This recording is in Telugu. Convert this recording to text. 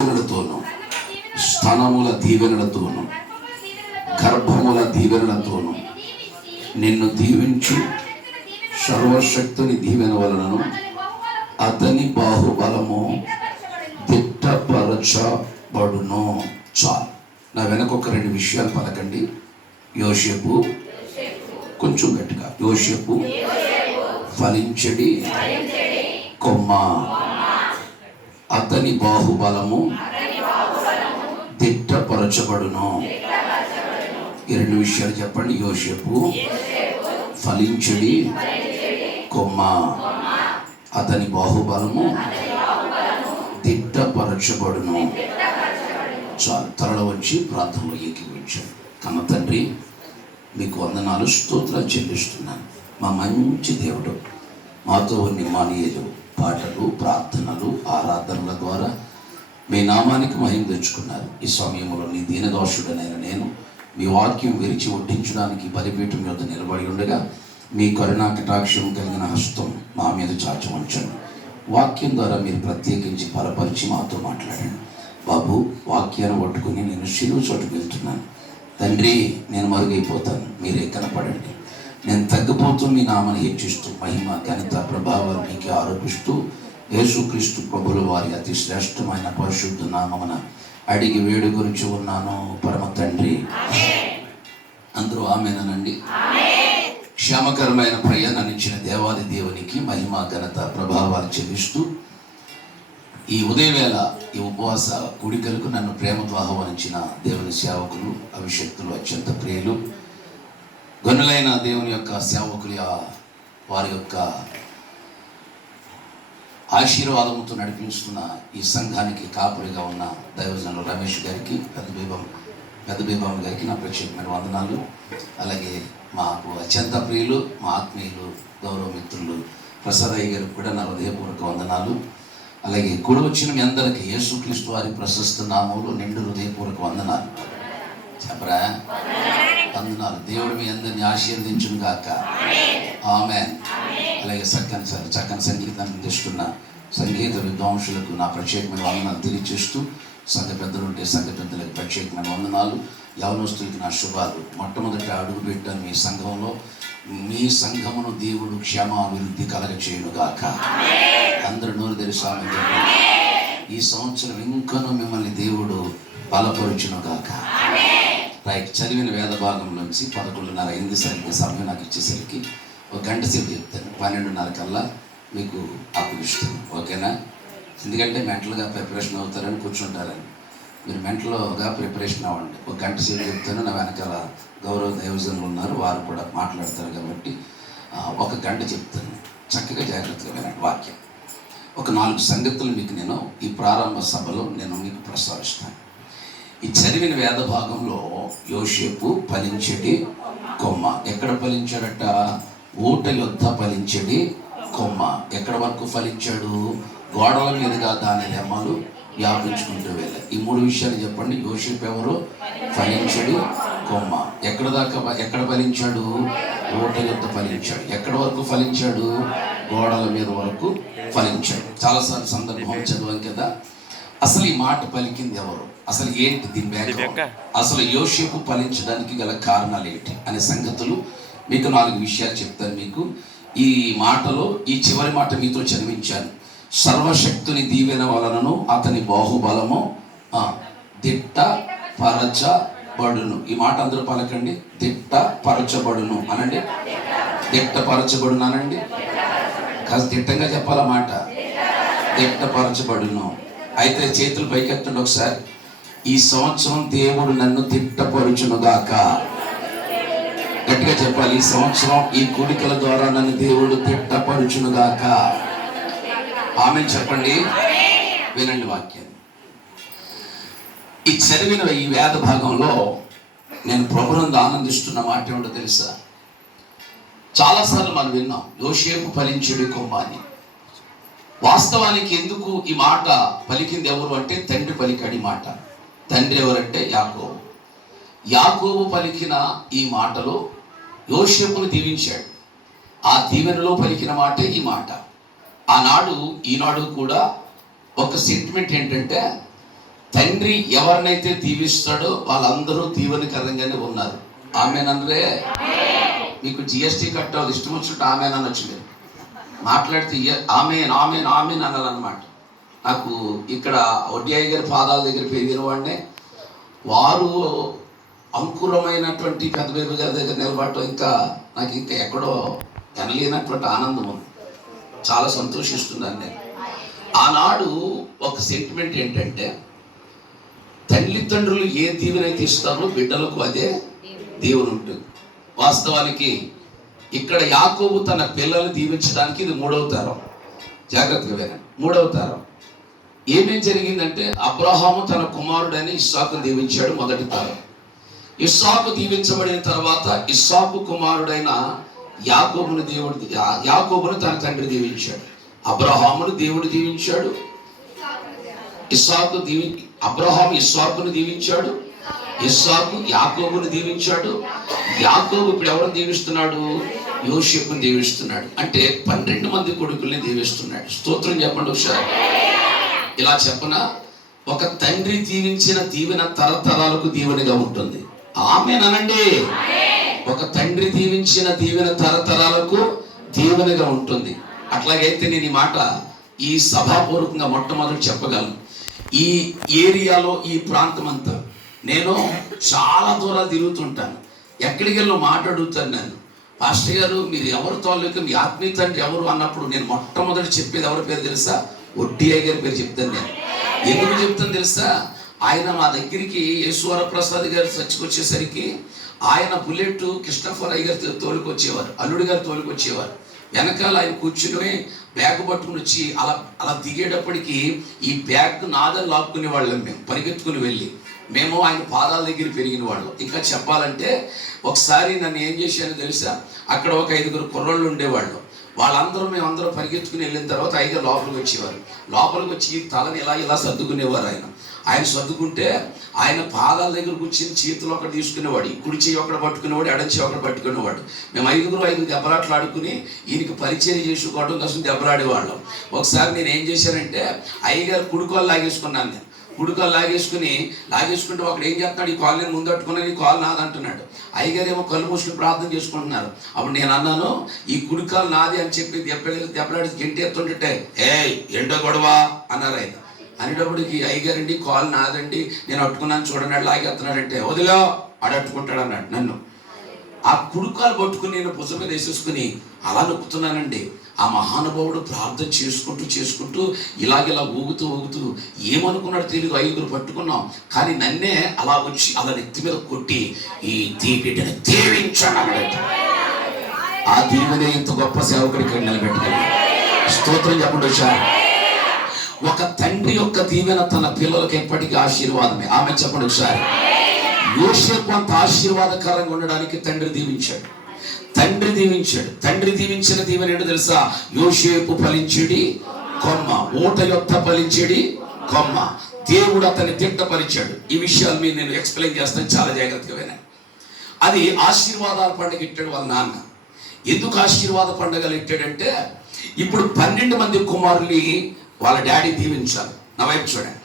దీవెనలతోను, స్థానముల దీవెనలతోను, గర్భముల దీవెనలతోను నిన్ను దీవించు సర్వశక్తుని దీవెన వలనను అతని బాహుబలము దిట్టపరచబడును. చాలు. నా వెనక ఒక రెండు విషయాలు పలకండి. యోసేపు, కొంచెం గట్టిగా, యోసేపు ఫలించడి కొమ్మ, అతని బాహుబలము దిట్టపరచబడును. ఈ రెండు విషయాలు చెప్పండి. యోసేపు ఫలించడి కొమ్మ, అతని బాహుబలము దిట్టపరచబడును. చాలు. తరల వచ్చి ప్రార్థనలో ఏకీవించాను. కన్న తండ్రి, మీకు వందనాలు, స్తోత్రాలు చెల్లిస్తున్నాను. మా మంచి దేవుడు, మాతో ఉన్న మానీయులు పాటలు, ప్రార్థనలు, ఆరాధనల ద్వారా మీ నామానికి మహిమ తెచ్చుకున్నారు. ఈ సమయంలో నీ దీనదోషుడనైన నేను మీ వాక్యం విరిచి ఒడ్డించడానికి బలిపీఠం యొద్ద నిలబడి ఉండగా మీ కరుణా కటాక్షం కలిగిన హస్తం మా మీద చాచమంచండి. వాక్యం ద్వారా మీరు ప్రత్యేకించి బలపరిచి మాతో మాట్లాడండి. బాబు, వాక్యాన్ని పట్టుకుని నేను శిలువ చోటుకు వెళ్తున్నాను. తండ్రి, నేను మరుగైపోతాను, మీరే కనపడండి. నేను తగ్గిపోతూ మీ నామని హెచ్చిస్తూ మహిమ, ఘనత, ప్రభావాలు మీకే ఆరోపిస్తూ యేసుక్రీస్తు ప్రభుల వారి అతి శ్రేష్టమైన పరిశుద్ధ నామమున అడిగి వేడుకొనిచి ఉన్నాను పరమ తండ్రి. అందరూ ఆమేనండి. క్షేమకరమైన ప్రయాణాన్ని ఇచ్చిన దేవాది దేవునికి మహిమ, ఘనత, ప్రభావాలు చెల్లిస్తూ ఈ ఉదయవేళ ఈ ఉపవాస కూడికలకు నన్ను ప్రేమతో ఆహ్వానించిన దేవుని సేవకులు, అభిషక్తులు, అత్యంత ప్రియులు, గనులైన దేవుని యొక్క సేవకులు, వారి యొక్క ఆశీర్వాదంతో నడిపిస్తున్న ఈ సంఘానికి కాపురిగా ఉన్న దైవజనులు రమేష్ గారికి, పెద్ద బీబామ్ గారికి నా ప్రత్యేకమైన వందనాలు. అలాగే మాకు అత్యంత ప్రియులు, మా ఆత్మీయులు, గౌరవ మిత్రులు ప్రసాదయ్య గారికి కూడా నా హృదయపూర్వక వందనాలు. అలాగే కూడి వచ్చిన మీ అందరికీ యేసుక్రీస్తు వారి ప్రశస్త నామంలో నిండు హృదయపూర్వక వందనాలు. చెప్పరా? వందనాలు. దేవుడు మీ అందరినీ ఆశీర్వదించును గాక. ఆమేన్. అలాగే చక్కని సంగీతాన్ని అందిస్తున్న సంగీత విద్వాంసులకు నా ప్రత్యేకమైన వందనాలు తెలియజేస్తూ, సంఘ పెద్దలు ఉంటే సంఘ పెద్దలకు ప్రత్యేకమైన వందనాలు, యవనస్తులకి నా శుభాలు. మొట్టమొదట అడుగు పెట్టాను మీ సంఘంలో. మీ సంఘమును దేవుడు క్షేమాభివృద్ధి కలగ చేయునుగాక. అందరూ నోరు తెరిసామని చెప్పి ఈ సంవత్సరం ఇంకనూ మిమ్మల్ని దేవుడు బలపరుచునుగాక. రైట్. చదివిన వేద భాగంలోంచి 11:30 అయింది. సరిగ్గా సమయం నాకు ఇచ్చేసరికి ఒక గంట సేపు చెప్తాను. 12:30 కల్లా మీకు అప్పగిస్తాను. ఓకేనా? ఎందుకంటే మెంటల్గా ప్రిపరేషన్ అవుతారని కూర్చుంటారని. మీరు మెంటల్గా ప్రిపరేషన్ అవ్వండి. ఒక గంట సేపు చెప్తాను. నా వెనకాల గౌరవ దైవజనులు ఉన్నారు, వారు కూడా మాట్లాడతారు కాబట్టి ఒక గంట చెప్తాను. చక్కగా జాగ్రత్తగా వినండి వాక్యం. ఒక 4 సంగతులు మీకు నేను ఈ ప్రారంభ సభలో మీకు ప్రస్తావిస్తాను. ఈ చదివిన వేద భాగంలో యోసేపు ఫలించడి కొమ్మ. ఎక్కడ ఫలించాడట? ఊట యొద్ద ఫలించడి కొమ్మ. ఎక్కడ వరకు ఫలించాడు? గోడల మీదుగా దాని రెమ్మలు వ్యాపించుకుంటూ వెళ్ళాయి. ఈ 3 విషయాలు చెప్పండి. యోసేపు ఎవరు? ఫలించడు కొమ్మ. ఎక్కడ ఫలించాడు? ఊట యొద్ద ఫలించాడు. ఎక్కడ వరకు ఫలించాడు? గోడల మీద వరకు ఫలించాడు. చాలాసార్లు సందర్భం చదివాం కదా. అసలు ఈ మాట పలికింది ఎవరు? అసలు ఏంటి దీని బ్యాక్గ్రౌండ్? అసలు యోసేపు ఫలించడానికి గల కారణాలు ఏంటి అనే సంగతులు మీకు 4 విషయాలు చెప్తాను. మీకు ఈ మాటలో ఈ చివరి మాట మీతో చదివించాను. సర్వశక్తుని దీవెన వలనను అతని బాహుబలము దిట్టపరచబడును. ఈ మాట అందరూ పలకండి. దిట్టపరచబడును అనండి. దిట్టపరచబడును అనండి. కాస్త దిట్టంగా చెప్పాల మాట. దిట్టపరచబడును. అయితే చేతులు పైకెత్తండి ఒకసారి. ఈ సంవత్సరం దేవుడు నన్ను దిట్టపరచునుగాక. గట్టిగా చెప్పాలి. ఈ సంవత్సరం ఈ కూడికల ద్వారా నన్ను దేవుడు దిట్టపరచునుగాక. ఆమేన్ చెప్పండి. వినండి వాక్యాన్ని. ఈ చదివిన ఈ వేద భాగంలో నేను ప్రభునందు ఆనందిస్తున్న మాట ఏమిటో తెలుసా? చాలాసార్లు మనం విన్నాం యోసేపు ఫలించుడి కొమ్మ అని. వాస్తవానికి ఎందుకు ఈ మాట పలికింది ఎవరు అంటే తండ్రి పలికాడి మాట. తండ్రి ఎవరంటే యాకోబు. యాకోబు పలికిన ఈ మాటలో యోసేపును దీవించాడు. ఆ దీవెనలో పలికిన మాటే ఈ మాట. ఆనాడు ఈనాడు కూడా ఒక సెంటిమెంట్ ఏంటంటే తండ్రి ఎవరినైతే దీవిస్తాడో వాళ్ళందరూ దీవెనకరంగానే ఉన్నారు. ఆమెనరే. మీకు జిఎస్టీ కట్టాలి, ఇష్టం వచ్చినట్టు ఆమెన్ అనొచ్చు. మీరు మాట్లాడితే ఆమెన్ ఆమెన్ ఆమెన్ అనాలన్నమాట. నాకు ఇక్కడ ఒడ్డియాయి గారి పాదాల దగ్గర పెరిగిన వాడినే, వారు అంకురమైనటువంటి పెద్ద బేబీ గారి దగ్గర నిలబడటం ఇంకా నాకు ఇంకా ఎక్కడో ఎనలేనటువంటి ఆనందం ఉంది. చాలా సంతోషిస్తున్నాను నేను. ఆనాడు ఒక సెంటిమెంట్ ఏంటంటే, తల్లిదండ్రులు ఏ దీవెనైతే ఇస్తారో బిడ్డలకు అదే దీవెన ఉంటుంది. వాస్తవానికి ఇక్కడ యాకోబు తన పిల్లల్ని దీవించడానికి ఇది 3వ తరం. జాగ్రత్తగా వినండి, 3వ తరం. ఏమేం జరిగిందంటే, అబ్రహాము తన కుమారుడని ఇస్సాకును దీవించాడు, మొదటి తరం. ఇస్సాకు దీవించబడిన తర్వాత ఇస్సాకు కుమారుడైన యాకోబును తన తండ్రి దీవించాడు. అబ్రహామును దేవుడు దీవించాడు, అబ్రహాము ఇస్సాకును దీవించాడు, ఇస్సాకు యాకోబును దీవించాడు. యాకోబు ఇప్పుడు ఎవరిని దీవిస్తున్నాడు? యోసేపుని దీవిస్తున్నాడు. అంటే 12 మంది కొడుకుల్ని దీవిస్తున్నాడు. స్తోత్రం చెప్పండి ఒకసారి. ఇలా చెప్పనా, ఒక తండ్రి దీవించిన దీవెన తరతరాలకు దీవెనగా ఉంటుంది. ఆమేనండి. ఒక తండ్రి దీవించిన దీవెన తరతరాలకు దీవెనగా ఉంటుంది. అట్లాగైతే నేను ఈ మాట ఈ సభాపూర్వకంగా మొట్టమొదటి చెప్పగలను. ఈ ఏరియాలో, ఈ ప్రాంతం అంతా నేను చాలా దూరాలు తిరుగుతుంటాను. ఎక్కడికి వెళ్ళి మాట్లాడుతాను. నేను, పాస్టర్ గారు మీరు ఎవరితో మీ ఆత్మీయ తండ్రి ఎవరు అన్నప్పుడు నేను మొట్టమొదటి చెప్పేది ఎవరి పేరు తెలుసా? ఒడ్డియాయి గారి పేరు చెప్తాను. నేను ఎందుకు చెప్తాను తెలుసా? ఆయన మా దగ్గరికి యేసువర ప్రసాద్ గారు చచ్చికొచ్చేసరికి ఆయన బుల్లెట్ కృష్ణఫరయ్య గారి తోలుకొచ్చేవారు, అల్లుడి గారు తోలుకొచ్చేవారు. వెనకాల ఆయన కూర్చుని బ్యాగ్ పట్టుకుని వచ్చి అలా దిగేటప్పటికి ఈ బ్యాగ్ నాదని లాక్కునే వాళ్ళం. మేము పరిగెత్తుకుని వెళ్ళి మేము ఆయన పాదాల దగ్గర పెరిగిన వాళ్ళం. ఇంకా చెప్పాలంటే ఒకసారి నన్ను ఏం చేశానో తెలుసా? అక్కడ ఒక 5 కుర్రోళ్ళు ఉండేవాళ్ళు. మేమందరం పరిగెత్తుకుని వెళ్ళిన తర్వాత 5 లోపలికి వచ్చేవారు. లోపలికి వచ్చి తలని ఇలా సర్దుకునేవారు. ఆయన సర్దుకుంటే ఆయన పాదాల దగ్గర కూర్చుని చేతులు ఒకటి తీసుకునేవాడు, కుడి చేయి ఒకటి పట్టుకునేవాడు, ఎడం చేయి ఒకటి పట్టుకునేవాడు. మేము 5 దెబ్బలాట్లు ఆడుకుని ఈయనకి పరిచయం చేసుకోవడం కోసం దెబ్బలాడేవాళ్ళం. ఒకసారి నేను ఏం చేశానంటే, అయ్యగారు కుడుకోలు లాగేసుకున్నాను. నేను కుడుకోలు లాగేసుకుంటే ఒకడు ఏం చేస్తున్నాడు, ఈ కాలు నేను ముందట్టుకున్నాను, ఈ కాలు నాది అంటున్నాడు. అయ్యగారు ఏమో కళ్ళు మూసుకుని ప్రార్థన చేసుకుంటున్నారు. అప్పుడు నేను అన్నాను, ఈ కుడికాలు నాది అని చెప్పి దెబ్బలాడి గంటి ఎత్తుంటే ఏంటో గొడవ అన్నారు. ఆయన అనేటప్పటికి అయ్యగారండి కాలు నాదండి, నేను అట్టుకున్నాను చూడండి లాగేస్తున్నాడంటే, వదిలో అడట్టుకుంటాడు అన్నాడు. నన్ను ఆ కుడుకాలు పట్టుకుని నేను భుజం మీద వేసేసుకుని అలా నొక్కుతున్నానండి. ఆ మహానుభావుడు ప్రార్థన చేసుకుంటూ ఇలాగ ఊగుతూ ఏమనుకున్నాడు తెలియదు. 5 పట్టుకున్నాం, కానీ నన్నే అలా వచ్చి అలా నెత్తి మీద కొట్టి ఈ బిడ్డను దీవించాడు. ఆ దీవెనే ఇంత గొప్ప సేవకుడికి నిలబెట్టగలి. స్తోత్రం చెప్పండి సార్. ఒక తండ్రి యొక్క దీవెన తన పిల్లలకు ఎప్పటికీ ఆశీర్వాదమే. ఆమె చెప్పండి ఒకసారి. యోసేపు అంత ఆశీర్వాదకరంగా ఉండడానికి తండ్రి దీవించాడు. తండ్రి దీవించిన దీవెన ఏంటో తెలుసా? యోసేపు ఫలించెడి కొమ్మ, ఊట యొక్క ఫలించెడి కొమ్మ. దేవుడు అతన్ని తిట్టపరిచాడు. ఈ విషయాలు మీరు నేను ఎక్స్ప్లెయిన్ చేస్తాను, చాలా జాగ్రత్తగా వినండి. అది ఆశీర్వాదాల పండుగ ఇట్టాడు వాళ్ళ నాన్న. ఎందుకు ఆశీర్వాద పండుగలు ఇట్టాడంటే, ఇప్పుడు 12 మంది కుమారుల్ని వాళ్ళ డాడీ దీవించాలి. నా వైపు చూడండి.